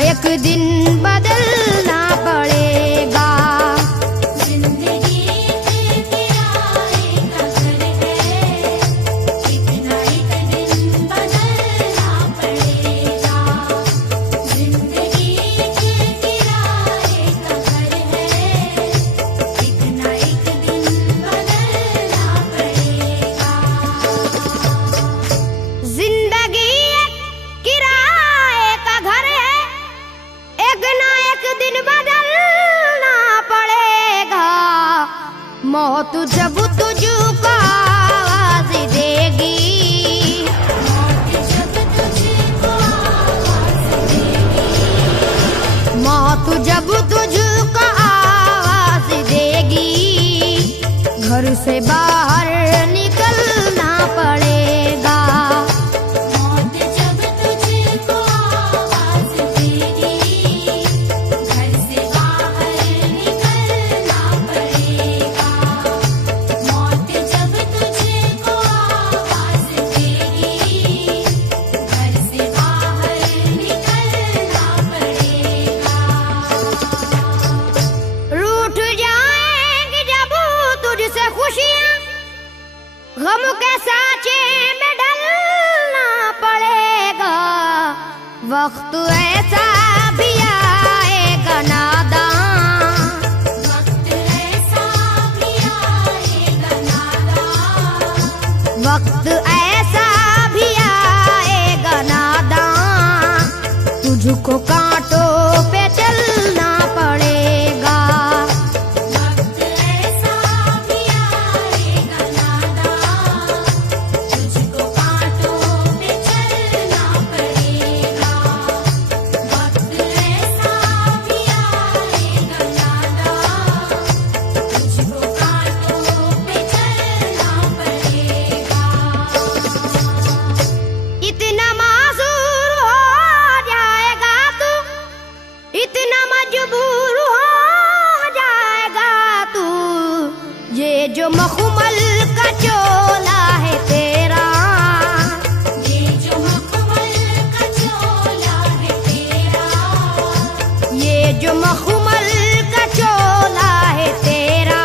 एक दिन बदलना पड़ेगा। जिंदगी एक किराए का घर है, एक ना एक दिन बदलना पड़ेगा। जिंदगी एक किराए का घर है, एक ना एक दिन बदलना पड़ेगा। जिंदगी एक किराए का घर है, एक ना एक दिन बदलना पड़ेगा। मौत जब तुझको आवाज देगी, जब तुझको आवाज देगी, मौत जब तुझको आवाज देगी, घर से बाहर निकलना पड़ेगा। मौत जब तुझको आवाज देगी, घर से बाहर निकलना पड़ेगा। मौत जब तुझको आवाज देगी, घर से बाहर निकलना पड़ेगा। रूठ जाएंगी जब तुझसे खुशियां, गम के साँचे में डलना पड़ेगा। वक्त ऐसा भी आएगा नादां, वक्त ऐसा भी आएगा नादां, वक्त ऐसा भी आएगा नादां, तुझको कांटों पे चलना पड़ेगा। वक्त ऐसा भी आएगा नादां, तुझको कांटों पे चलना पड़ेगा। वक्त ऐसा भी आएगा नादां, तुझको कांटों पे चलना पड़ेगा। इतना मासूर हो जाएगा तू, इतना मजबूर हो जाएगा तू, ये जो मखमल का चोला है तेरा, ये जो मखमल का चोला है तेरा, ये जो मखमल का चोला है तेरा,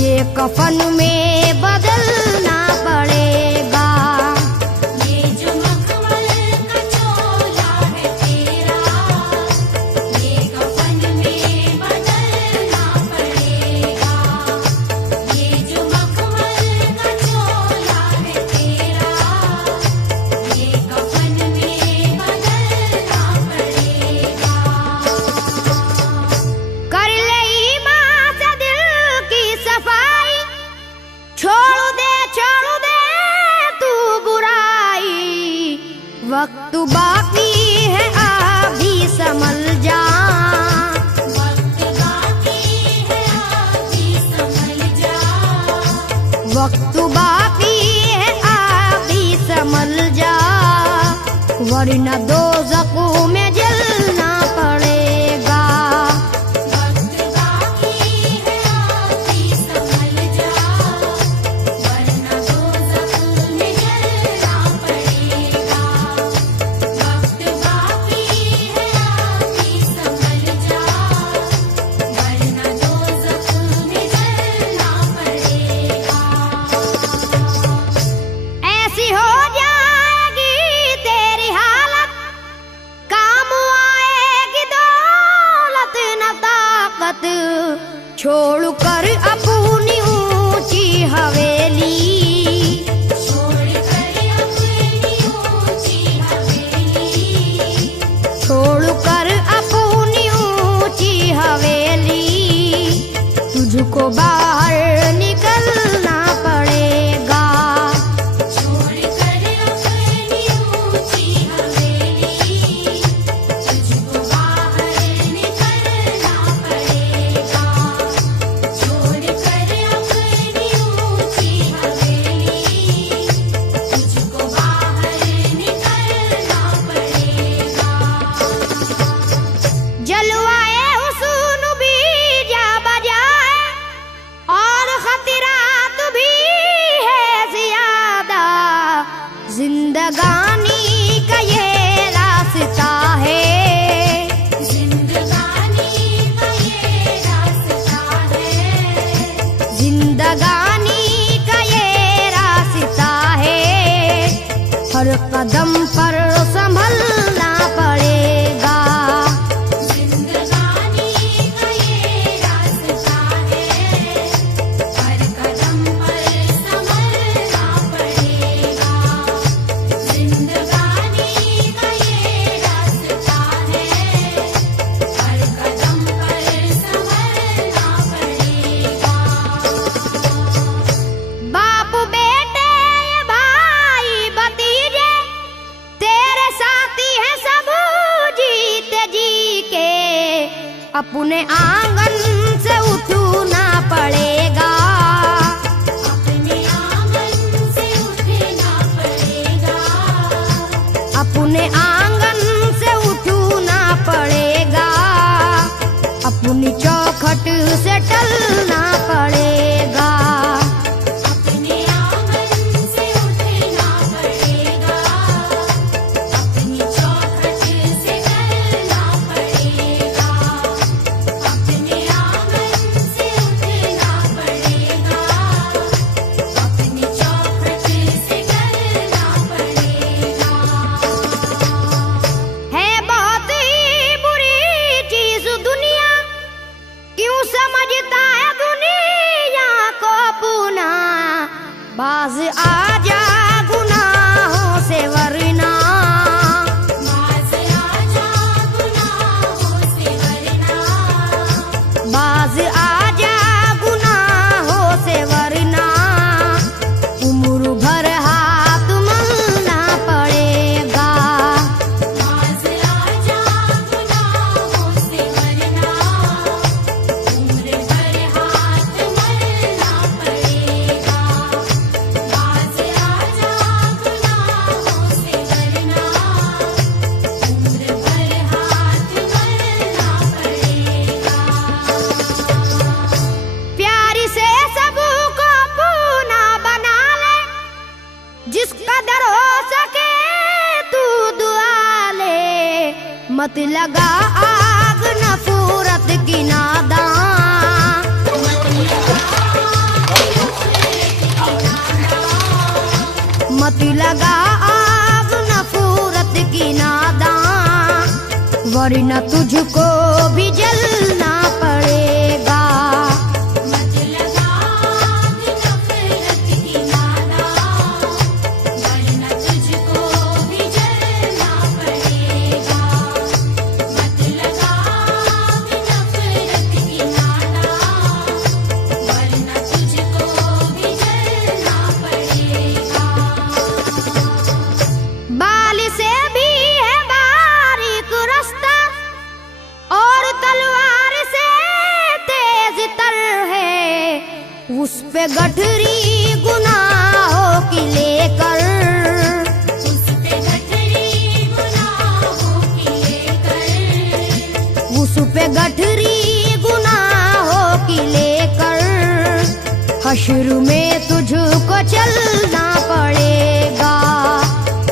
ये कफन में बदलना पड़ेगा। ये जो मखमल का चोला है तेरा, ये कफन में बदलना पड़ेगा। ये जो मखमल का चोला है तेरा, ये कफन में बदलना पड़ेगा। कर ले ईमान से दिल की सफाई, छोड़ दे तू बुराई। वक्त बाकी है अभी संभल जा, वक्त बाकी है अभी संभल जा, वक्त बाकी है अभी संभल जा, वरना दोज़ख में जलना पड़ेगा। वक्त बाकी है अभी संभल जा, वरना दोज़ख में जलना पड़ेगा। वक्त बाकी है अभी संभल जा, वरना दोज़ख में जलना पड़ेगा। ऐसी हो जाएगी तेरी हालत, काम निकलना पड़ेगा। छोड़कर अपनी ऊंची हवेली, तुझको बाहर निकलना पड़ेगा। छोड़कर अपनी ऊंची हवेली, तुझको बाहर निकलना पड़ेगा। जलवाए हुस्न भी जा बजाए और खतरात भी है ज्यादा, जिंदगानी का ये रास्ता है। जिंदगानी का ये रास्ता है। जिंदगानी का ये रास्ता है। हर कदम पर संभलना पड़ेगा। जिंदगानी का ये रास्ता है। हर कदम पर संभलना पड़ेगा। जिंदगानी का ये रास्ता है। हर कदम पर संभलना पड़ेगा। बाप बेटे भाई भतीजे तेरे साथी हैं सब जीते जी के, अपने आंगन से उठना पड़ेगा। अपने आंगन से उठना पड़ेगा। अपने आंगन से उठना पड़ेगा। अपनी चौखट से टलना पड़ेगा। अपने आंगन से उठना पड़ेगा। अपनी चौखट से टलना पड़ेगा। अपने आंगन से उठना पड़ेगा। अपनी चौखट से टलना पड़ेगा। है बहुत ही बुरी चीज दुनिया, क्यों समझता है दुनिया को अपना। बाज आजा गुनाहों से वरना, बाज आजा गुनाहों से वरना। बाज आजा गुनाहों से वरना। उम्र भर हाथ मलना पड़ेगा। बाज आजा गुनाहों से वरना। उम्र भर हाथ मलना पड़ेगा। बाज आजा गुनाहों से वरना। उम्र भर हाथ मलना पड़ेगा। प्यारी से सबको अपना बना ले, जिस कदर हो सके तू दुआ ले। मत लगा आग नफरत की नादान। मत लगा आग नफरत की नादान, वरना तुझको भी जलना पड़ेगा। मत लगा आग नफरत की नादान, वरना तुझको भी जलना पड़ेगा। मत लगा आग नफरत की नादान, वरना तुझको भी जलना पड़ेगा। बाल से भी है बारीक रास्ता और तलवार से तेज तर है। उस पे गठरी गुनाहों की लेकर, उस पे गठरी गुनाहों की लेकर। उस पे गठरी गुनाहों की लेकर। हश्र में तुझको चलना पड़ेगा।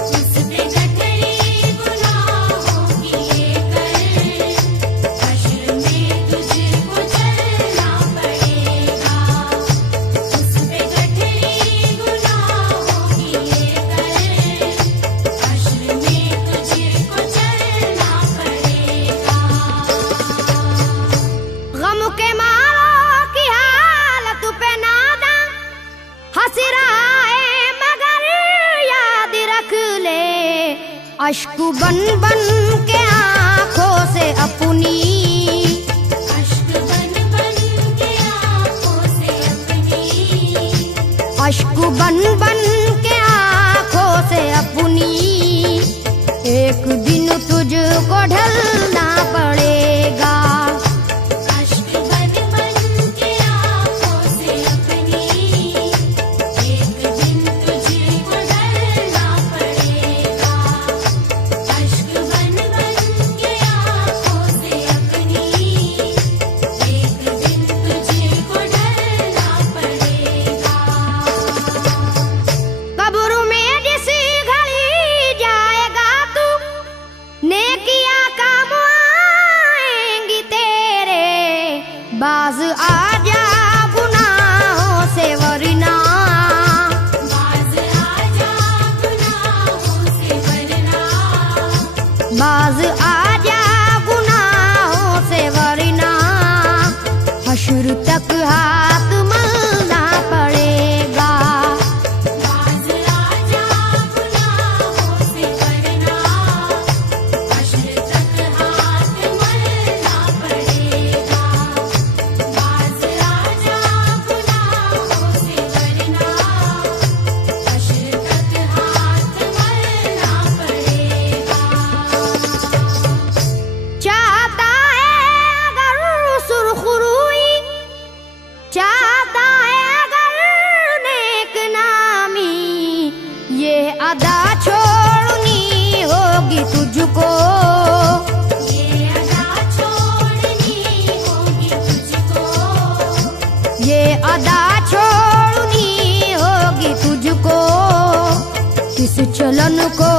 उस पे गठरी गुनाहों की लेकर। हश्र में तुझको चलना पड़ेगा। उस पे गठरी गुनाहों की लेकर। हश्र में तुझको चलना पड़ेगा। गम के मारों की हालत पे नादा हंस रहा है, मगर याद रख ले अश्क बन बन के आंखों से अपनी। अश्क बन बन के आंखों से अपनी। अश्क बन बन के आंखों से अपनी एक दिन तुझको ढलना पड़ेगा। अश्क बन बन के आँखों से अपनी एक दिन तुझको ढलना पड़ेगा। अश्क बन बन के आँखों से अपनी एक दिन तुझको ढलना पड़ेगा। कब्र में जिस घड़ी जाएगा तू नेकियां काम आएंगी तेरे। बाज आजा गुनाहों से वरना बाज आजा गुनाहों से वरना बाज आजा गुनाहों से वरना हश्र तक हाथ मलना पड़ेगा। बाज आजा गुनाहों से वरना हश्र तक हाथ मलना पड़ेगा। बाज आजा गुनाहों से वरना हश्र तक हाथ मलना पड़ेगा। चाहता है अगर सुरखरुई, चाहता है अगर नेक नामी, ये अदा छोड़नी होगी तुझको। ये अदा छोड़नी होगी तुझको। ये अदा छोड़नी होगी तुझको। इस चलन को